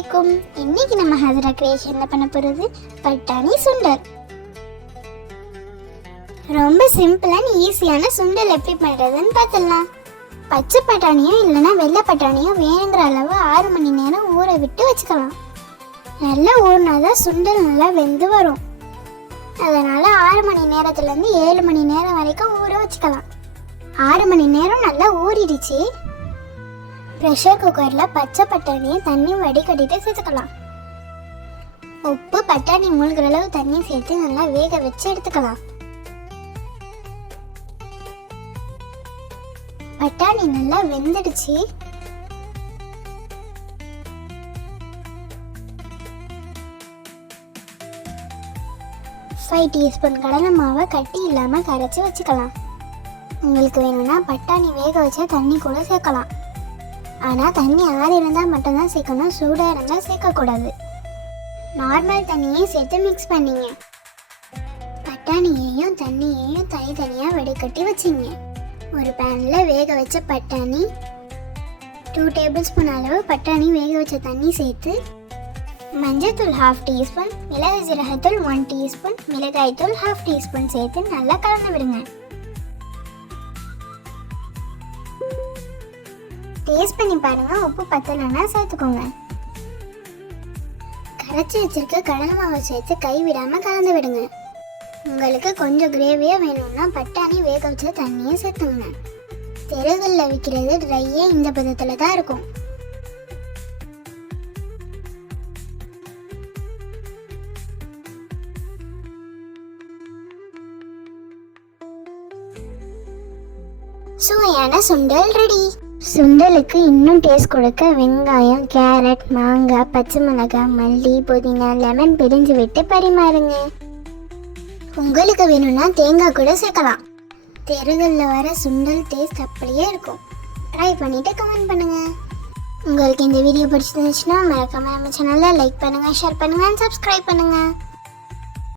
அலைக்கும். இன்னைக்கு நம்ம ஹசரா கிரியேஷன்ல பண்ண போறது பட்டாணி சுண்டல். ரொம்ப சிம்பிளான ஈஸியான சுண்டல் எப்படி பண்றதுன்னு பார்த்துடலாம். பச்சை பட்டாணியோ இல்லைன்னா வெள்ளை பட்டாணியோ வேணுங்கிற அளவு 6 மணி நேரம் ஊற விட்டு வச்சுக்கலாம். நல்லா ஊறினாதான் சுண்டல் நல்லா வெந்து வரும். அதனால 6 மணி நேரத்துலேருந்து 7 மணி நேரம் வரைக்கும் ஊற வச்சுக்கலாம். 6 மணி நேரம் நல்லா ஊறிடுச்சு. ப்ரெஷர் குக்கரில் பச்சை பட்டாணியை தண்ணி வடிகட்டிட்டு சேர்த்துக்கலாம். உப்பு பட்டாணி மூழ்கிற அளவு தண்ணி சேர்த்து நல்லா வேக வச்சு எடுத்துக்கலாம். பட்டாணி நல்லா வெந்துடுச்சு. ஃபைவ் டீஸ்பூன் கடலை மாவை கட்டி இல்லாமல் கரைச்சி வச்சுக்கலாம். உங்களுக்கு வேணும்னா பட்டாணி வேக வச்ச தண்ணி கூட சேர்க்கலாம். ஆனால் தண்ணி ஆறி இருந்தால் மட்டும்தான் சேர்க்கணும், சூடாக இருந்தால் சேர்க்கக்கூடாது. நார்மல் தண்ணியை சேர்த்து மிக்ஸ் பண்ணிங்க. பட்டாணியையும் தண்ணியையும் தனித்தனியாக வடிகட்டி வச்சிங்க. ஒரு பேனில் வேக வச்ச பட்டாணி, 2 டேபிள் ஸ்பூன் அளவு பட்டாணி வேக வச்ச தண்ணி சேர்த்து மஞ்சள்தூள் 1/2 டீஸ்பூன், மிளகு ஜீரகத்தூள் 1 டீஸ்பூன், மிளகாய்த்தூள் 1/2 டீஸ்பூன் சேர்த்து நல்லா கலந்து விடுங்க. டேஸ்ட் பண்ணி பாருங்க, உப்பு பத்தலைன்னா சேர்த்துக்கோங்க. கரைச்சி வச்சிருக்க கடலை மாவை சேர்த்து கைவிடாமல் கலந்து விடுங்க. உங்களுக்கு கொஞ்சம் கிரேவியாக வேணும்னா பட்டாணி வேக வச்ச தண்ணியை சேர்த்துங்க. தெருகளில் விற்கிறது ட்ரையே இந்த பதத்தில் தான் இருக்கும். சுவையான சுண்டல் ரெடி. சுண்டலுக்கு இன்னும் டேஸ்ட் கொடுக்க வெங்காயம், கேரட், மாங்காய், பச்சை மிளகாய், மல்லி, புதினா, லெமன் பிரிஞ்சு விட்டு பரிமாறுங்க. உங்களுக்கு வேணும்னா தேங்காய் கூட சேர்க்கலாம். தெருகளில் வர சுண்டல் டேஸ்ட் அப்படியே இருக்கும். ட்ரை பண்ணிட்டு கமெண்ட் பண்ணுங்க. உங்களுக்கு இந்த வீடியோ பிடிச்சிருந்துச்சுன்னா மறக்காம நம்ம சேனலை லைக் பண்ணுங்க, ஷேர் பண்ணுங்க, சப்ஸ்கிரைப் பண்ணுங்க.